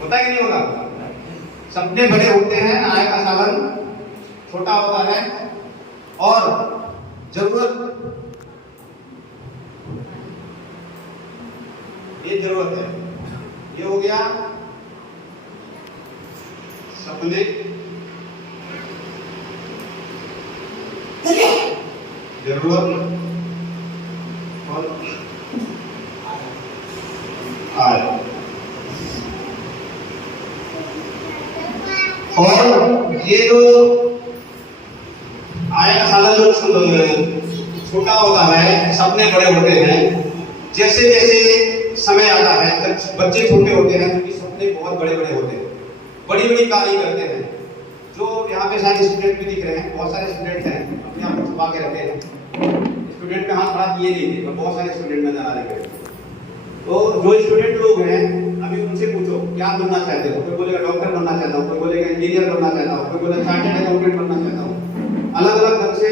होता है कि नहीं होता? सपने बड़े होते हैं, आय का साधन छोटा होता है, और जरूरत, ये जरूरत है, ये हो गया सपने, जरूरत और आय। और ये जो आय का साधन छोटा होता है, सपने बड़े होते हैं। जैसे जैसे समय आता है, जब बच्चे छोटे होते हैं, उनके सपने बहुत बड़े बड़े होते हैं, बड़ी बड़ी प्लानिंग करते हैं। जो यहाँ पे सारे स्टूडेंट भी दिख रहे हैं, बहुत सारे स्टूडेंट हैं, अपने आप को छुपा के रखे हैं। स्टूडेंट में हाथ खड़ा किए नहीं थे, पर बहुत सारे स्टूडेंट नजर आ रहे हैं। तो जो स्टूडेंट लोग हैं, अभी उनसे पूछो क्या बनना चाहते हो? कोई बोलेगा डॉक्टर बनना चाहता हूँ, कोई बोलेगा इंजीनियर बनना चाहता हूँ, कोई बोलेगा चार्टर्ड अकाउंटेंट बनना चाहता हूँ। अलग अलग ढंग से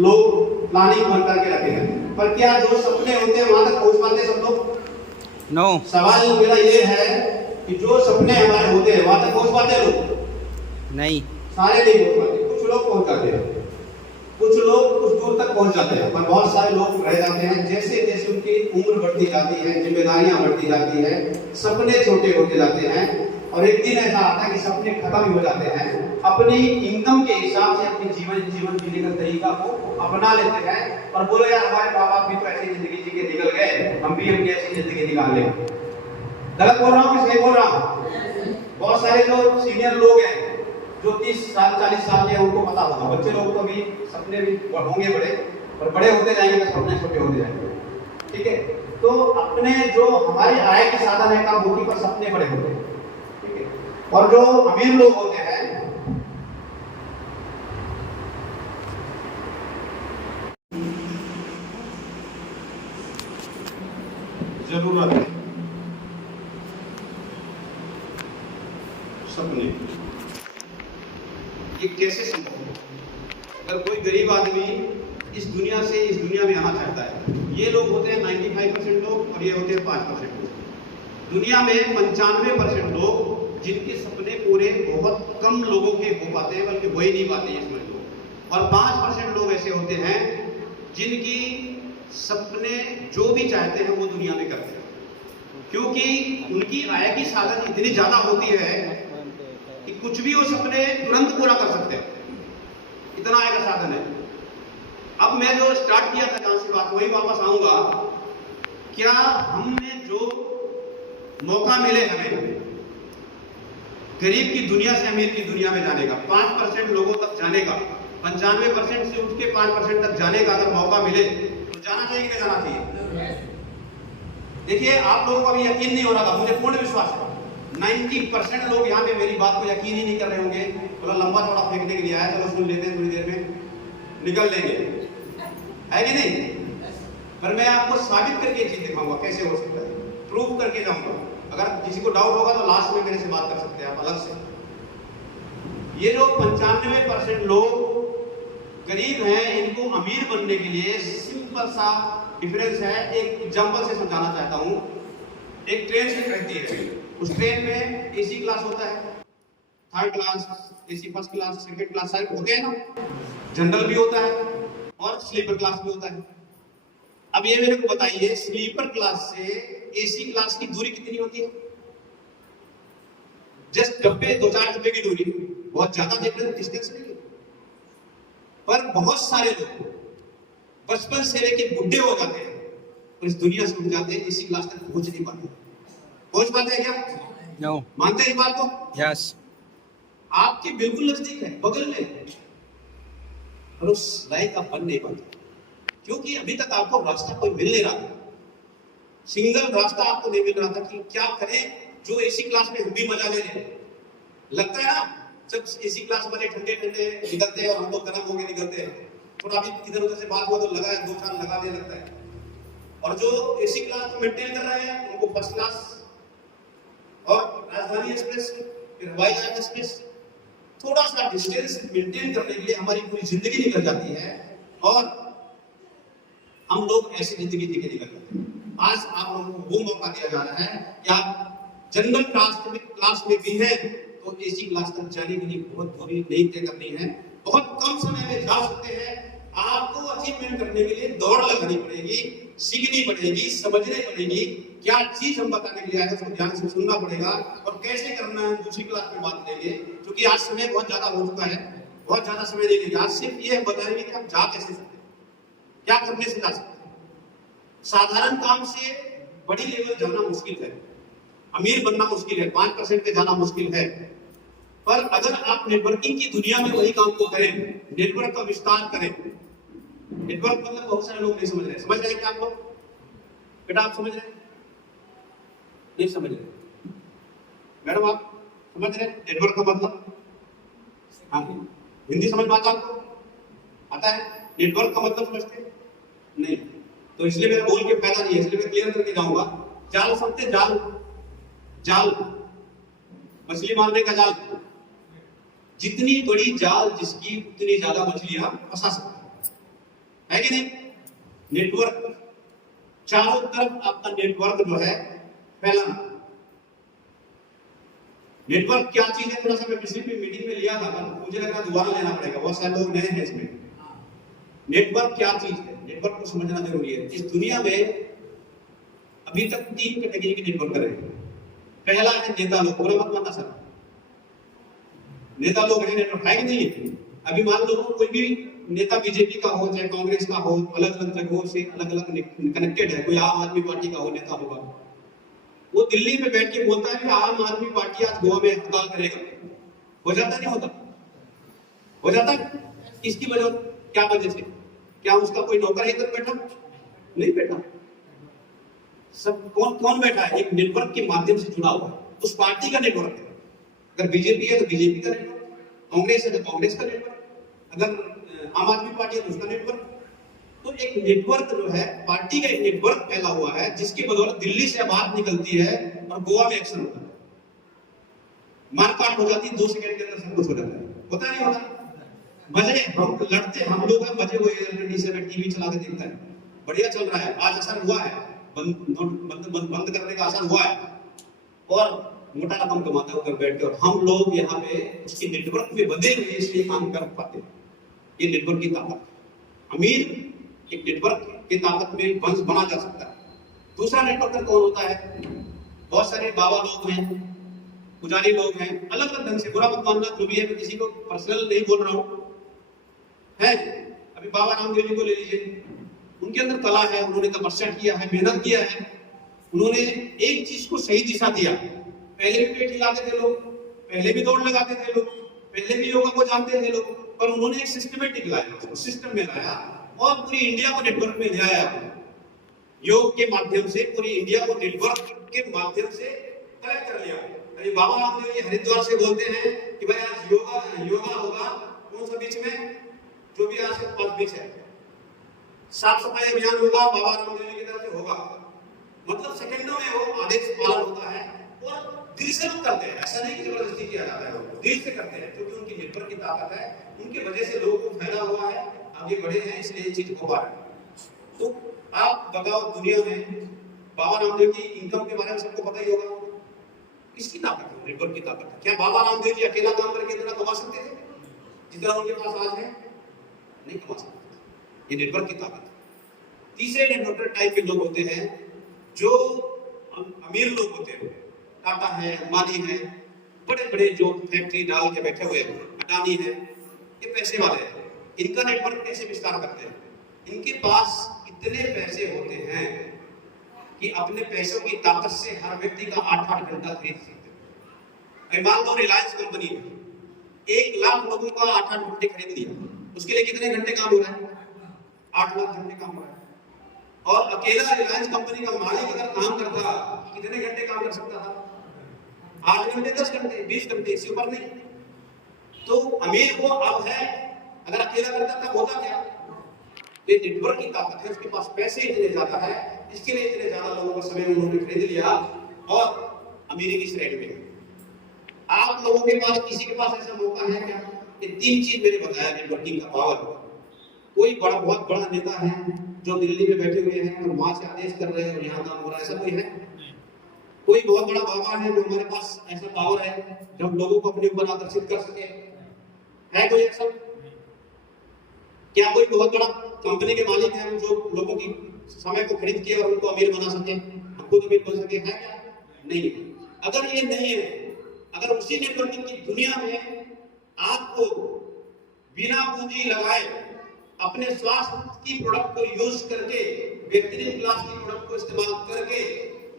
लोग प्लानिंग बन करके रखे हैं, पर क्या जो सपने होते हैं वहां तक पहुंच पाते सब लोग? नो। सवाल मेरा ये है कि जो सपने हमारे होते हैं वहां तक पहुंच पाते लोग? नहीं, सारे नहीं पहुंच पाते। कुछ लोग पहुंच जाते हैं, कुछ लोग कुछ दूर तक पहुंच जाते हैं, पर बहुत सारे लोग रह जाते हैं। जैसे जैसे उनकी उम्र बढ़ती जाती है, जिम्मेदारियां बढ़ती जाती है, सपने छोटे होते जाते हैं, और एक दिन ऐसा आता है कि सपने खत्म ही हो जाते हैं। अपनी इनकम के हिसाब से अपने जीवन जीने का तरीका को अपना लेते हैं, और बोले यार हमारे माँ बाप भी तो ऐसी जिंदगी जी के निकल गए, हम भी अपनी ऐसी जिंदगी निकाल लें। गलत बोल रहा हूँ कि सही बोल रहा हूँ? बहुत सारे जो सीनियर लोग हैं, जो 30 साल 40 साल के, उनको पता होगा। बच्चे लोग तो भी सपने भी होंगे बड़े, पर बड़े होते जाएंगे तो सपने छोटे होते जाएंगे। ठीक है, तो अपने जो हमारे आय के साधन है काम होगी, पर सपने बड़े होते हैं। ठीक है, और जो अमीर लोग होते हैं, जरूरत है, सपने, ये कैसे संभव है? अगर कोई गरीब आदमी इस दुनिया से इस दुनिया में आना चाहता है, ये लोग होते हैं 95% लोग, और ये होते हैं 5% लोग। दुनिया में 95% लोग जिनके सपने पूरे बहुत कम लोगों के हो पाते हैं, बल्कि हो ही नहीं पाते हैं इसमें लोग। और 5% लोग ऐसे होते हैं जिनकी सपने जो भी चाहते हैं वो दुनिया में करते हैं, क्योंकि उनकी आय की साधन इतनी ज्यादा होती है कि कुछ भी वो सपने तुरंत पूरा कर सकते हैं, इतना आय का साधन है। अब मैं जो स्टार्ट किया था जहां से बात, वही वापस आऊंगा। क्या हमने जो मौका मिले हमें गरीब की दुनिया से अमीर की दुनिया में जाने का, 5% लोगों तक जाने का, 95% से उठ के 5% तक जाने का अगर मौका मिले तो जाना चाहिए कि नहीं जाना चाहिए? देखिए, आप लोगों को अभी यकीन नहीं हो रहा था, मुझे पूर्ण विश्वास है 90% लोग यहाँ पे मेरी बात को यकीन ही नहीं कर रहे होंगे। थोड़ा लंबा चौड़ा फेंकने के लिए आया, चलो सुन लेते हैं, थोड़ी देर में निकल लेंगे, है कि नहीं? पर मैं आपको साबित करके चीज दिखाऊंगा कैसे हो सकता है, प्रूव करके जाऊंगा। अगर किसी को डाउट होगा तो लास्ट में मेरे से बात कर सकते हैं आप अलग से। ये जो 95% लोग गरीब हैं, इनको अमीर बनने के लिए सिंपल सा डिफरेंस है। एक एग्जांपल से समझाना चाहता हूं। एक ट्रेन से रहती है, उस ट्रेन में एसी क्लास होता है, third class, AC first class, second class सारे होते हैं ना, जनरल भी होता है और स्लीपर क्लास भी होता है। अब ये मेरे को बताइए, स्लीपर क्लास से एसी क्लास की दूरी कितनी होती है? जस्ट डब्बे, 2-4 डब्बे की दूरी, बहुत ज्यादा डिस्टेंस नहीं है। पर बहुत सारे लोग बचपन से लेके बुढ़े हो जाते हैं और इस दुनिया से उठ जाते हैं, एसी क्लास तक पहुंच नहीं पाते। पहुंच पाते हैं क्या? नो। मानते हैं इस बात को? यस। आपके बिल्कुल नजदीक है, बगल में, और उस लायक आप बन नहीं पाते, क्योंकि अभी तक आपको रास्ता कोई मिल नहीं रहा था। सिंगल रास्ता आपको नहीं मिल रहा था कि क्या करें जो एसी क्लास में हम भी मजा ले रहे हैं। लगता है ना, जब एसी क्लास वाले ठंडे ठंडे निकलते हैं और हम लोग गर्म होके निकलते हैं, थोड़ा भी इधर उधर से बात हुआ तो लगा 2-4 लगा देने लगता है। और जो एसी क्लास को मेंटेन कर रहे हैं उनको फर्स्ट क्लास और राजधानी एक्सप्रेस, फिर हवाई जहाज एक्सप्रेस, थोड़ा सा डिस्टेंस मेंटेन करने के लिए हमारी पूरी जिंदगी निकल जाती है, और हम लोग ऐसी जिंदगी जी के निकल जाते हैं। आज आप लोगों को वो मौका दिया जा रहा है कि आप जनरल क्लास में भी हैं तो एसी क्लास तक जाने के लिए बहुत दूरी नहीं तय करनी है, बहुत कम समय में जा सकते हैं। आपको अचीवमेंट करने के लिए दौड़ लगानी पड़ेगी, सीखनी पड़ेगी, समझनी पड़ेगी, क्या चीज हम बताने के लिए आए हैं उसको ध्यान से सुनना पड़ेगा और कैसे करना है दूसरी क्लास में बात लेंगे, क्योंकि आज समय बहुत ज्यादा हो चुका है, बहुत ज्यादा समय नहीं लेंगे। आज सिर्फ ये बताएंगे कि हम जा कैसे सकते हैं, क्या करने से जा सकते हैं। साधारण काम से बड़ी लेवल जाना मुश्किल है, अमीर बनना मुश्किल है, 5% पे जाना मुश्किल है, पर अगर आप नेटवर्किंग की दुनिया में वही काम को करें, नेटवर्क का विस्तार करें। नेटवर्क मतलब बहुत सारे लोग नहीं समझ रहे, समझ रहे हैं क्या आप लोग? बेटा आप समझ रहे हैं? नहीं समझ रहे? मैडम आप समझ रहे हैं नेटवर्क का मतलब? हाँ, हिंदी समझ में आता आपको? आता है? नेटवर्क का मतलब समझते नहीं, तो इसलिए मेरा बोल के फायदा नहीं है, इसलिए मैं क्लियर करके जाऊंगा। जाल समझते? जाल, जाल मछली मारने का जाल, जितनी बड़ी जाल जिसकी उतनी ज्यादा मछलियां फंसा सकता है कि नहीं? नेटवर्क, चारों तरफ आपका नेटवर्क जो है फैलाना। नेटवर्क क्या चीज है, थोड़ा सा मैं पिछली मीटिंग में लिया था, मुझे लग रहा दोबारा लेना पड़ेगा, बहुत सारे लोग नए हैं इसमें। नेटवर्क क्या चीज है, नेटवर्क को समझना जरूरी है। इस दुनिया में अभी तक 3 कैटेगरी के नेटवर्क हैं। पहला है नेता लोग, पूरा मत मानना सर, नेता लोग हैं, नेटवर्क है कि नहीं है? अभी मान लो कोई भी नेता बीजेपी का हो चाहे कांग्रेस का हो, अलग अलग जगहों से अलग अलग कनेक्टेड है, कोई आम आदमी पार्टी का हो नेता होगा, वो दिल्ली में बैठ के बोलता है कि आम आदमी पार्टी आज गोवा में हड़ताल करेगा, हो जाता नहीं होता? हो जाता है। इसकी वजह क्या वजह से? क्या उसका कोई नौकर इधर बैठा? नहीं बैठा। सब कौन कौन बैठा है? एक नेटवर्क के माध्यम से जुड़ा हुआ है, उस पार्टी का नेटवर्क है। अगर बीजेपी है तो बीजेपी का नेटवर्क, कांग्रेस है तो कांग्रेस का नेटवर्क, अगर आम आदमी पार्टी है तो उसका नेटवर्क। तो एक नेटवर्क जो है, पार्टी का एक नेटवर्क फैला हुआ है, जिसकी बदौलत दिल्ली से बात निकलती है और गोवा में एक्शन होता है, मारकाट हो जाती है, 2 सेकंड के अंदर सब कुछ हो जाता है। होता नहीं होता? मजे हम लड़ते हम लोग हैं, मजे वो टीवी चला के देखता है, बढ़िया चल रहा है, आज असर हुआ है, बंद करने का असर हुआ है, और मोटा रकम कमाता है उधर बैठ के, और हम लोग यहाँ पे उसके नेटवर्क में बंधे हुए इसलिए काम कर पाते हैं। ये नेटवर्क की ताकत, अमीर एक नेटवर्क की ताकत में वंश बना जा सकता है। दूसरा नेटवर्क कौन होता है? बहुत सारे बाबा लोग हैं, पुजारी लोग हैं, अलग अलग ढंग से, बुरा मत मानना जो भी है, मैं किसी को पर्सनल नहीं बोल रहा हूँ, है। अभी बाबा रामदेव जी को ले लीजिए, उनके अंदर कला है, उन्होंने तपस्या किया है, मेहनत किया है, उन्होंने एक चीज को सही दिशा दिया। पहले भी पेट हिलाते थे लोग, पहले भी दौड़ लगाते थे लोग, पहले भी योगा को जानते थे लोग, पर उन्होंने एक सिस्टमेटिक लाया, उसको सिस्टम में लाया और पूरी इंडिया को नेटवर्क में ले आया। योग के माध्यम से पूरी इंडिया को नेटवर्क के माध्यम से कनेक्ट कर लिया। अरे बाबा रामदेव जी हरिद्वार से बोलते हैं कि भाई आज योगा होगा, कौन सा बीच में, जो भी आज के पास बीच है, साफ सफाई अभियान होगा, बाबा रामदेव जी की तरफ से होगा। मतलब सेकंडों में वो आदेश पालन होता है और दिल से लोग करते हैं, ऐसा नहीं कि जबरदस्ती किया जाता है, लोग दिल से करते हैं, क्योंकि उनकी नेटवर्क की ताकत है, उनकी वजह से लोगों को फायदा हुआ है, आगे बढ़े हैं, इसलिए ये चीज हो पा रहा है। तो आप बताओ, दुनिया में बाबा रामदेव की इनकम के बारे में सबको पता ही होगा, किसकी ताकत है? नेटवर्क की ताकत है। क्या बाबा रामदेव जी अकेला काम करके इतना कमा सकते थे जितना उनके पास आज है? नहीं कमा सकते, ये नेटवर्क की ताकत है। तीसरे नेटवर्क टाइप के लोग होते हैं जो अमीर लोग होते हैं, टाटा है, अंबानी है, बड़े बड़े जो फैक्ट्री डाल के बैठे हुए हैं, अडानी है, ये पैसे वाले हैं। इनका नेटवर्क कैसे विस्तार करते हैं? इनके पास इतने पैसे होते हैं कि अपने पैसों की ताकत से हर व्यक्ति का 8-8 घंटा खरीद सकते हैं। मान लो रिलायंस कंपनी में 1 लाख लोगों का 8-8 घंटे खरीद लिया, उसके लिए कितने घंटे काम हो रहा है? 8 लाख घंटे काम हो रहा है। और अकेला रिलायंस कंपनी का मालिक अगर काम करता, कितने घंटे काम कर सकता था? 8 घंटे, 10 घंटे, 20 घंटे, इससे ऊपर नहीं। तो अमीर वो अब है, अगर अकेला करता था होता क्या? ये नेटवर्क की ताकत है, उसके पास पैसे इतने ज्यादा है, इसके लिए इतने ज्यादा लोगों का समय उन्होंने खरीद लिया और अमीरी की श्रेणी में। आप लोगों के पास, किसी के पास ऐसा मौका है क्या? ये 3 चीज मैंने बताया नेटवर्किंग का पावर। कोई बहुत बड़ा नेता है जो दिल्ली में बैठे हुए हैं और वहां से आदेश कर रहे हैं और यहाँ काम हो रहा है, ऐसा कोई है? कोई बहुत बड़ा बाबा है जो हमारे पास ऐसा पावर है जो हम लोगों को अपने ऊपर आकर्षित कर सके? है कोई ऐसा? क्या कोई बहुत बड़ा कंपनी के मालिक है जो लोगों की समय को खरीद के और उनको अमीर बना सके, हमको तो अमीर बन सके? है क्या? नहीं है। अगर ये नहीं है, अगर उसी नेटवर्किंग की दुनिया में आपको बिना पूंजी लगाए अपने स्वास्थ्य की प्रोडक्ट को यूज करके, बेहतरीन क्लास की प्रोडक्ट को इस्तेमाल करके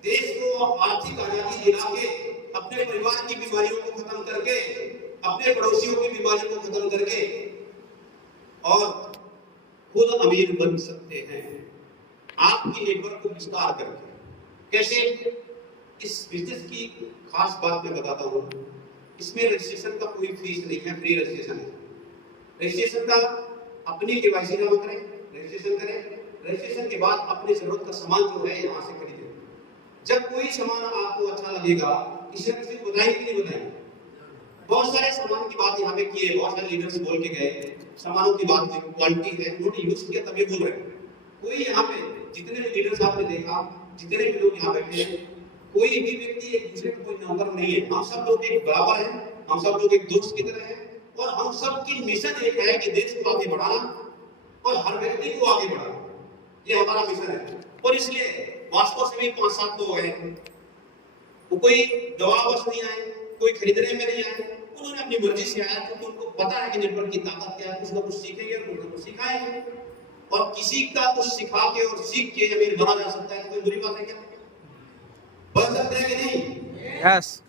देश को आर्थिक आजादी दिला के, अपने परिवार की बीमारियों को खत्म करके, अपने पड़ोसियों की बीमारियों को खत्म करके और खुद अमीर बन सकते हैं आपकी नेटवर्क को विस्तार करके। कैसे? इस बिजनेस की खास बात मैं बताता हूँ। इसमें रजिस्ट्रेशन का कोई फीस नहीं है, फ्री रजिस्ट्रेशन है। रजिस्ट्रेशन का अपनी केवाईसी जमा करें, रजिस्ट्रेशन करें, रजिस्ट्रेशन के बाद अपने जरूरत का सामान जो है यहाँ से खरीदें। जब कोई सामान आपको अच्छा लगेगा, किसी न किसी को बताएंगे कि नहीं बताएंगे? बहुत सारे सामान की बात यहाँ पे की है, बहुत सारे लीडर्स बोल के गए, सामानों की बात क्वालिटी है, उन्होंने यूज किया तब ये बोल रहे हैं। कोई यहाँ पे जितने भी लीडर्स आपने देखा, जितने भी लोग यहाँ बैठे हैं, कोई भी व्यक्ति एक दूसरे का कोई नौकर नहीं है। हम सब लोग एक बराबर हैं, हम सब लोग एक दोस्त की तरह हैं और हम सब की मिशन एक है कि देश को आगे बढ़ाना और हर व्यक्ति को आगे बढ़ाना। ये हमारा मिशन है। और इसलिए वास्तव से भी 5-7 लोग हैं, वो कोई दवावश नहीं आए, कोई खरीदने में नहीं आए, उन्होंने अपनी मर्जी से आया क्योंकि उनको पता है कि नेटवर्क की ताकत क्या है। कुछ ना कुछ सीखेंगे और कुछ ना कुछ सिखाएंगे और किसी का कुछ सिखा के और सीख के अमीर बना जा सकता है। तो कोई बुरी बात है क्या? बन सकते हैं कि नहीं? यस।